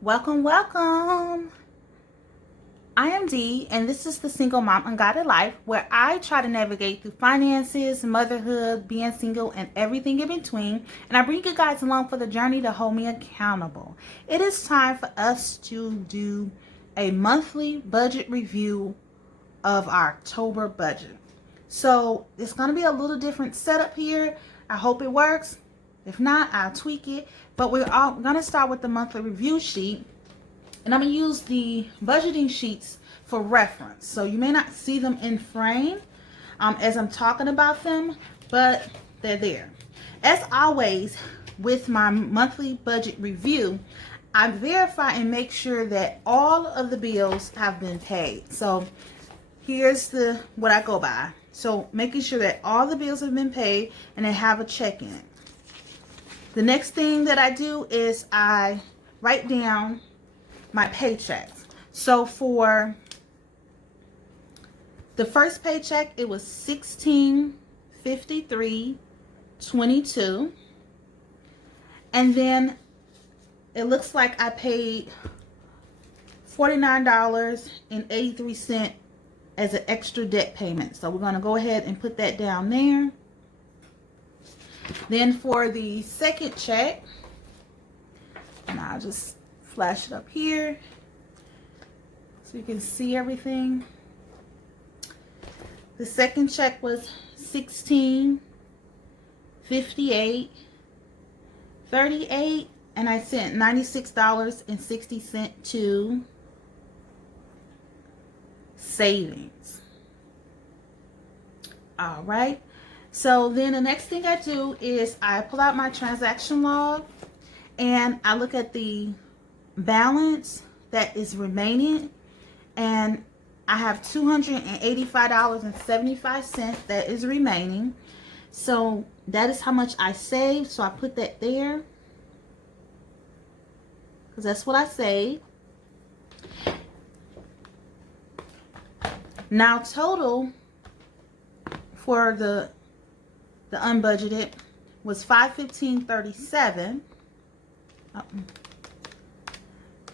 Welcome, welcome. I am Dee, and this is the Single Mom Unguided Life, where I try to navigate through finances, motherhood, being single, and everything in between. And I bring you guys along for the journey to hold me accountable. It is time for us to do a monthly budget review of our October budget. So it's going to be a little different setup here. I hope it works. If not, I'll tweak it. But we're all going to start with the monthly review sheet. And I'm going to use the budgeting sheets for reference. So you may not see them in frame as I'm talking about them, but they're there. As always, with my monthly budget review, I verify and make sure that all of the bills have been paid. So here's what I go by. So making sure that all the bills have been paid and they have a check in it. The next thing that I do is I write down my paychecks. So for the first paycheck, it was $16.53.22, and then it looks like I paid $49.83 as an extra debt payment. So we're going to go ahead and put that down there. Then for the second check, and I'll just flash it up here so you can see everything. The second check was $16.58.38, and I sent $96.60 to savings. All right. So then the next thing I do is I pull out my transaction log and I look at the balance that is remaining, and I have $285.75 that is remaining. So that is how much I saved. So I put that there because that's what I saved. Now total for the unbudgeted was $515.37.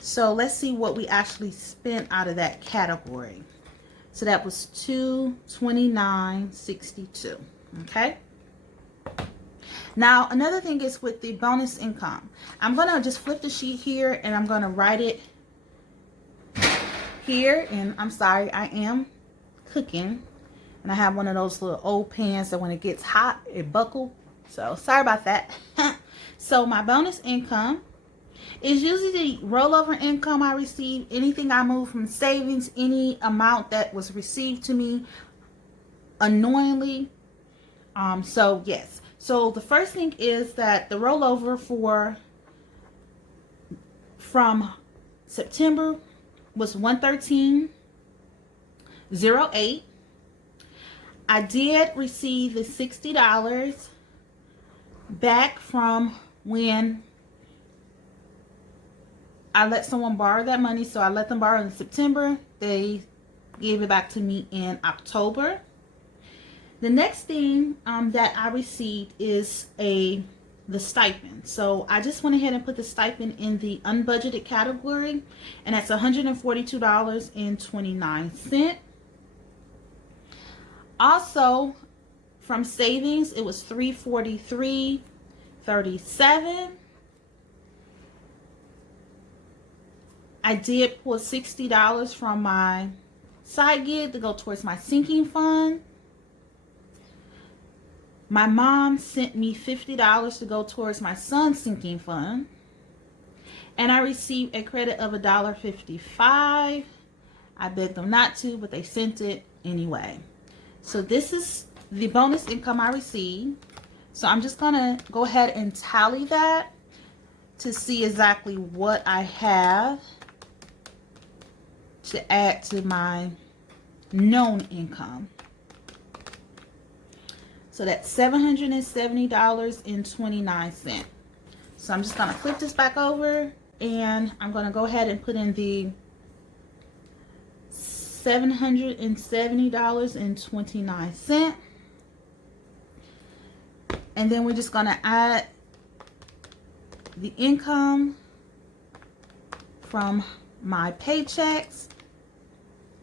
So let's see what we actually spent out of that category. So that was $229.62. Okay. Now another thing is with the bonus income. I'm gonna just flip the sheet here and I'm gonna write it here. And I'm sorry, I am cooking. And I have one of those little old pans that when it gets hot, it buckles. So sorry about that. So my bonus income is usually the rollover income I receive, anything I move from savings, any amount that was received to me unknowingly. So yes. So the first thing is that the rollover from September was $113.08. I did receive the $60 back from when I let someone borrow that money. So I let them borrow in September. They gave it back to me in October. The next thing that I received is the stipend. So I just went ahead and put the stipend in the unbudgeted category, and that's $142.29. Also, from savings, it was $343.37. I did pull $60 from my side gig to go towards my sinking fund. My mom sent me $50 to go towards my son's sinking fund. And I received a credit of $1.55. I begged them not to, but they sent it anyway. So this is the bonus income I received. So I'm just going to go ahead and tally that to see exactly what I have to add to my known income. So that's $770.29. So I'm just going to flip this back over, and I'm going to go ahead and put in the $770.29. And then we're just going to add the income from my paychecks.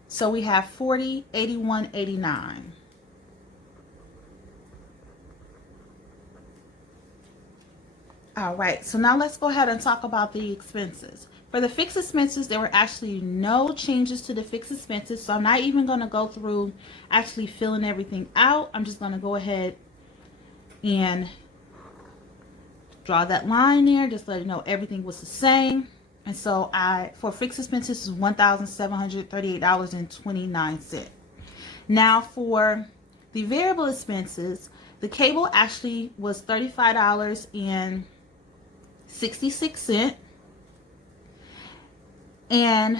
So we have $40, $81, $89. All right, so now let's go ahead and talk about the expenses. For the fixed expenses, there were actually no changes to the fixed expenses, so I'm not even going to go through actually filling everything out. I'm just going to go ahead and draw that line there, just let you know everything was the same. And so for fixed expenses is $1,738.29. Now for the variable expenses, the cable actually was $35.66. And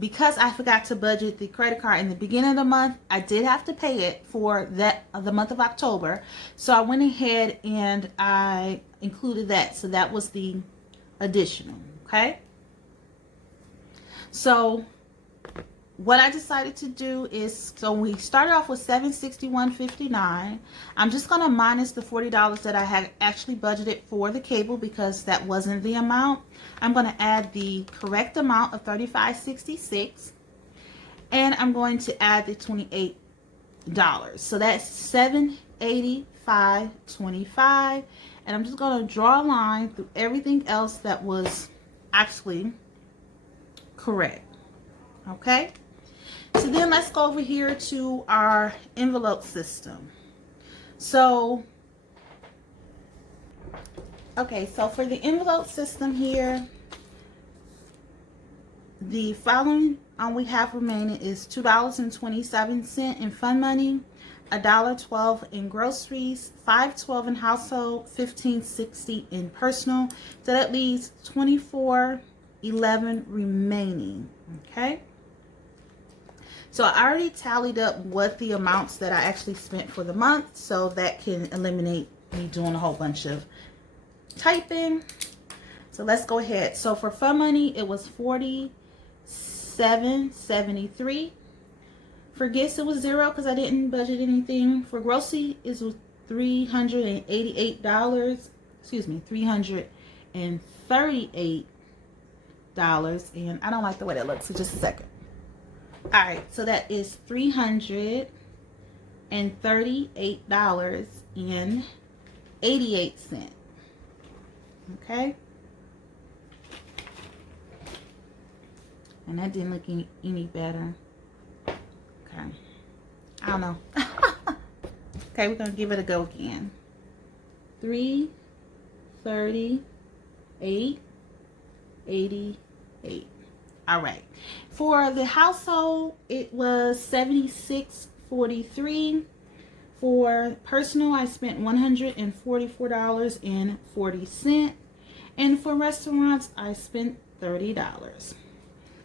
because I forgot to budget the credit card in the beginning of the month, I did have to pay it for the month of October. So I went ahead and I included that. So that was the additional, okay? So what I decided to do is, so we started off with $761.59. I'm just going to minus the $40 that I had actually budgeted for the cable because that wasn't the amount. I'm going to add the correct amount of $35.66, and I'm going to add the $28. So that's $785.25, and I'm just going to draw a line through everything else that was actually correct. Okay? So then let's go over here to our envelope system. So, okay, so for the envelope system here, the following we have remaining is $2.27 in fund money, $1.12 in groceries, $5.12 in household, $15.60 in personal. So that leaves $24.11 remaining. Okay. So I already tallied up what the amounts that I actually spent for the month, so that can eliminate me doing a whole bunch of typing. So let's go ahead. So for fund money, it was $47.73. For gifts, it was $0 because I didn't budget anything. For grocery, it was $388. Excuse me, $338. And I don't like the way that looks. So just a second. All right, so that is $338.88. Okay. And that didn't look any better. Okay. I don't know. Okay, we're going to give it a go again. $338.88. All right. For the household, it was $76.43. For personal, I spent $144.40. And for restaurants, I spent $30.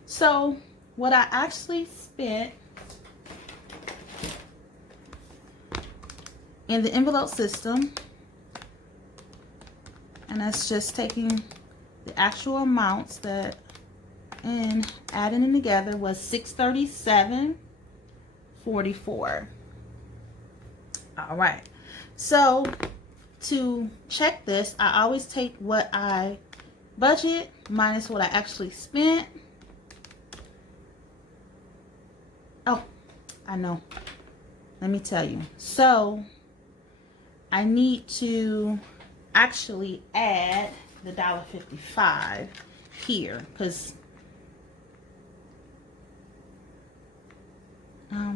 So what I actually spent in the envelope system, and that's just taking the actual amounts that and adding them together, was $637.44. All right, so to check this, I always take what I budget minus what I actually spent. Oh, I know, let me tell you. So I need to actually add the $1.55 here, because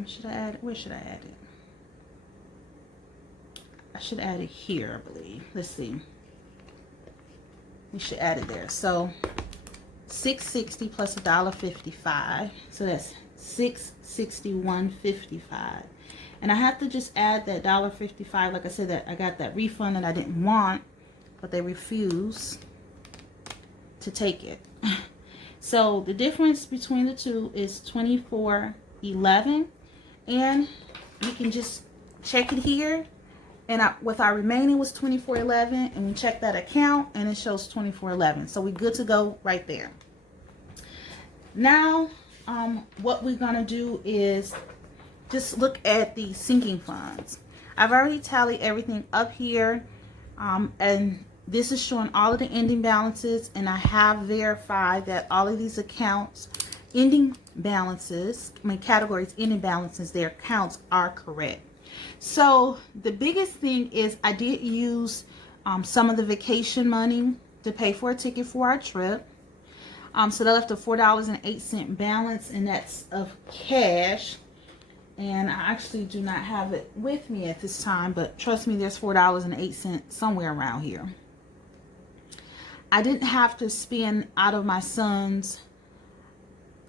should I add it? Where should I add it? I should add it here, I believe. Let's see. We should add it there. So $6.60 plus $1.55. So that's $661.55. And I have to just add that $1.55. Like I said, that I got that refund that I didn't want, but they refused to take it. So the difference between the two is $24.11, and you can just check it here. And with our remaining was $24.11, and we check that account and it shows $24.11. So we're good to go right there. Now, what we're gonna do is just look at the sinking funds. I've already tallied everything up here, and This is showing all of the ending balances, and I have verified that all of these accounts, ending balances, categories, ending balances, their accounts are correct. So the biggest thing is I did use some of the vacation money to pay for a ticket for our trip. So that left a $4.08 balance, and that's of cash. And I actually do not have it with me at this time, but trust me, there's $4.08 somewhere around here. I didn't have to spend out of my son's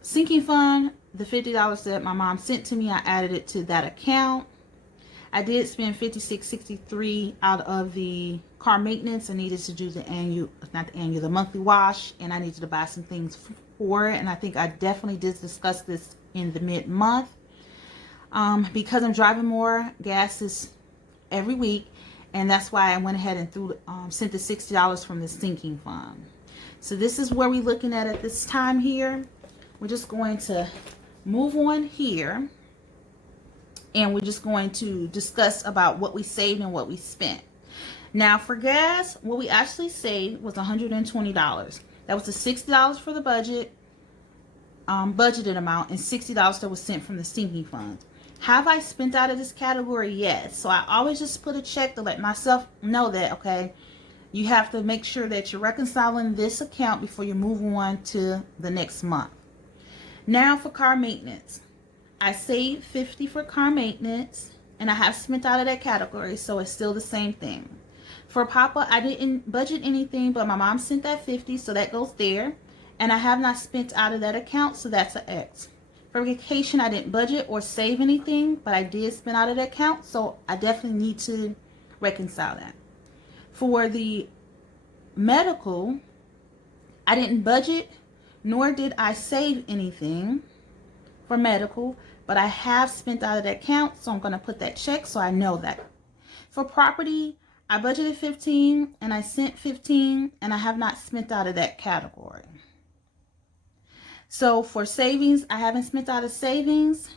sinking fund. The $50 that my mom sent to me, I added it to that account. I did spend $56.63 out of the car maintenance. I needed to do the the monthly wash, and I needed to buy some things for it. And I think I definitely did discuss this in the mid-month. Because I'm driving more, gas is every week, and that's why I went ahead and sent the $60 from the sinking fund. So this is where we're looking at this time here. We're just going to move on here, and we're just going to discuss about what we saved and what we spent. Now for gas, what we actually saved was $120. That was the $60 for the budgeted amount, and $60 that was sent from the sinking fund. Have I spent out of this category? Yes. So I always just put a check to let myself know that, okay, you have to make sure that you're reconciling this account before you move on to the next month. Now for car maintenance. I saved $50 for car maintenance, and I have spent out of that category, so it's still the same thing. For Papa, I didn't budget anything, but my mom sent that $50, so that goes there. And I have not spent out of that account, so that's an X. For vacation, I didn't budget or save anything, but I did spend out of that account, so I definitely need to reconcile that. For the medical, I didn't budget, nor did I save anything for medical, but I have spent out of that account, so I'm going to put that check so I know that. For property, I budgeted $15 and I sent $15, and I have not spent out of that category. So for savings, I haven't spent out of savings,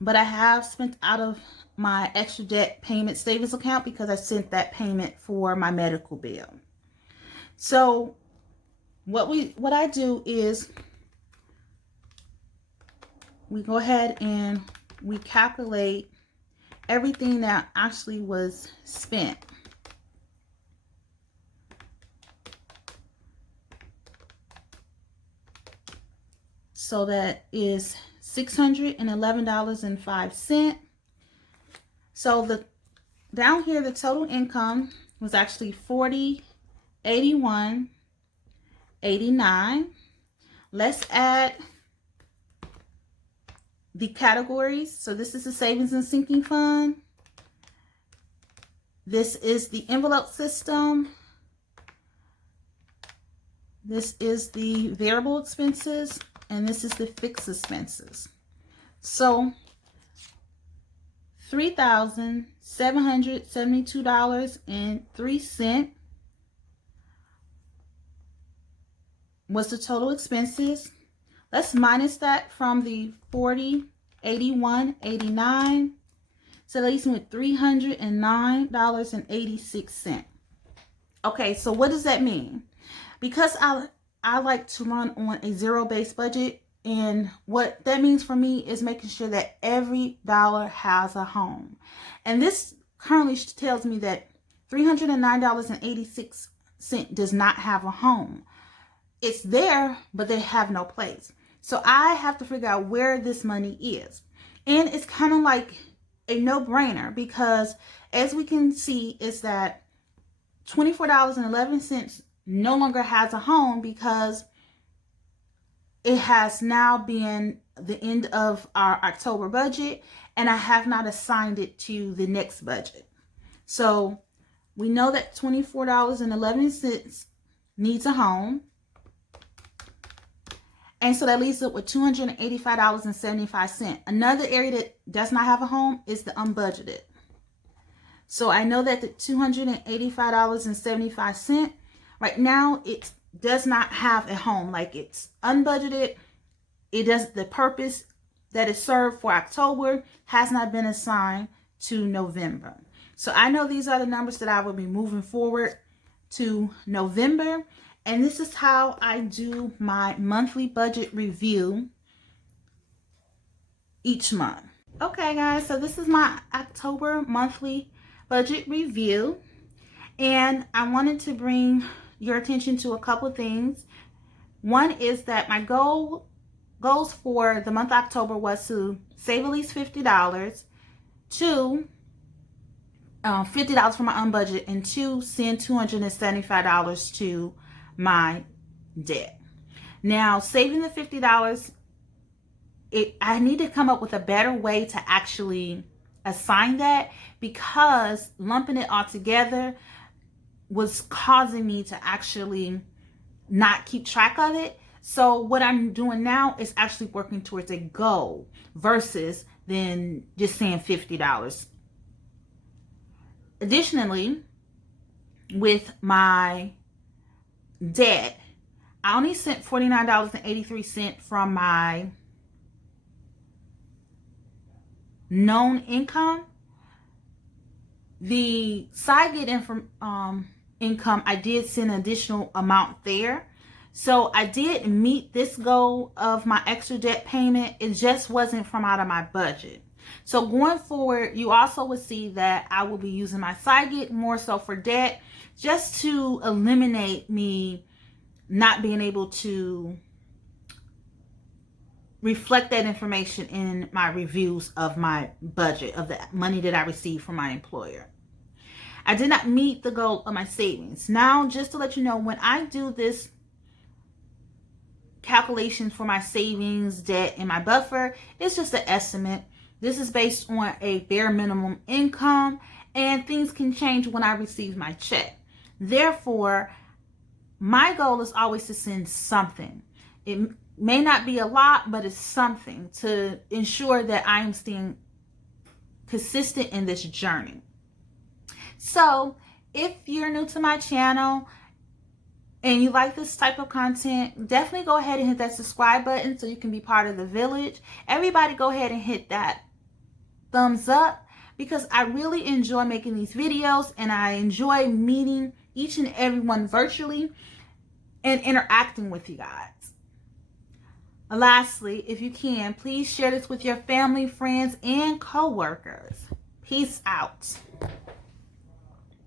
but I have spent out of my extra debt payment savings account because I sent that payment for my medical bill. So what I do is we go ahead and we calculate everything that actually was spent. So that is $611.05. So down here, the total income was actually $40.81.89. Let's add the categories. So this is the savings and sinking fund. This is the envelope system. This is the variable expenses, and this is the fixed expenses. So $3,772.03 was the total expenses. Let's minus that from the $40.81.89. So that leaves me with $309.86. Okay, so what does that mean? Because I like to run on a zero-based budget, and what that means for me is making sure that every dollar has a home. And this currently tells me that $309.86 does not have a home. It's there, but they have no place. So I have to figure out where this money is. And it's kind of like a no-brainer, because as we can see is that $24.11 no longer has a home, because it has now been the end of our October budget, and I have not assigned it to the next budget. So we know that $24.11 needs a home. And so that leaves it with $285.75. Another area that does not have a home is the unbudgeted. So I know that the $285.75, right now it does not have a home. Like, it's unbudgeted. It does, the purpose that is served for October has not been assigned to November. So I know these are the numbers that I will be moving forward to November. And this is how I do my monthly budget review each month. Okay, guys, so this is my October monthly budget review. And I wanted to bring your attention to a couple things. One is that my goals for the month of October was to save at least $50. Two, $50 for my unbudgeted, and two, send $275 to my debt. Now, saving the $50, I need to come up with a better way to actually assign that, because lumping it all together was causing me to actually not keep track of it. So what I'm doing now is actually working towards a goal versus then just saying $50. Additionally, with my debt, I only sent $49.83 from my known income. The side gig income, I did send an additional amount there. So I did meet this goal of my extra debt payment. It just wasn't from out of my budget. So going forward, you also will see that I will be using my side gig more so for debt, just to eliminate me not being able to reflect that information in my reviews of my budget, of the money that I receive from my employer. I did not meet the goal of my savings. Now, just to let you know, when I do this calculations for my savings, debt, and my buffer, it's just an estimate. This is based on a bare minimum income, and things can change when I receive my check. Therefore, my goal is always to send something. It may not be a lot, but it's something to ensure that I am staying consistent in this journey. So if you're new to my channel and you like this type of content, definitely go ahead and hit that subscribe button so you can be part of the village. Everybody go ahead and hit that thumbs up, because I really enjoy making these videos and I enjoy meeting each and everyone virtually and interacting with you guys. Lastly, if you can, please share this with your family, friends, and co-workers. Peace out.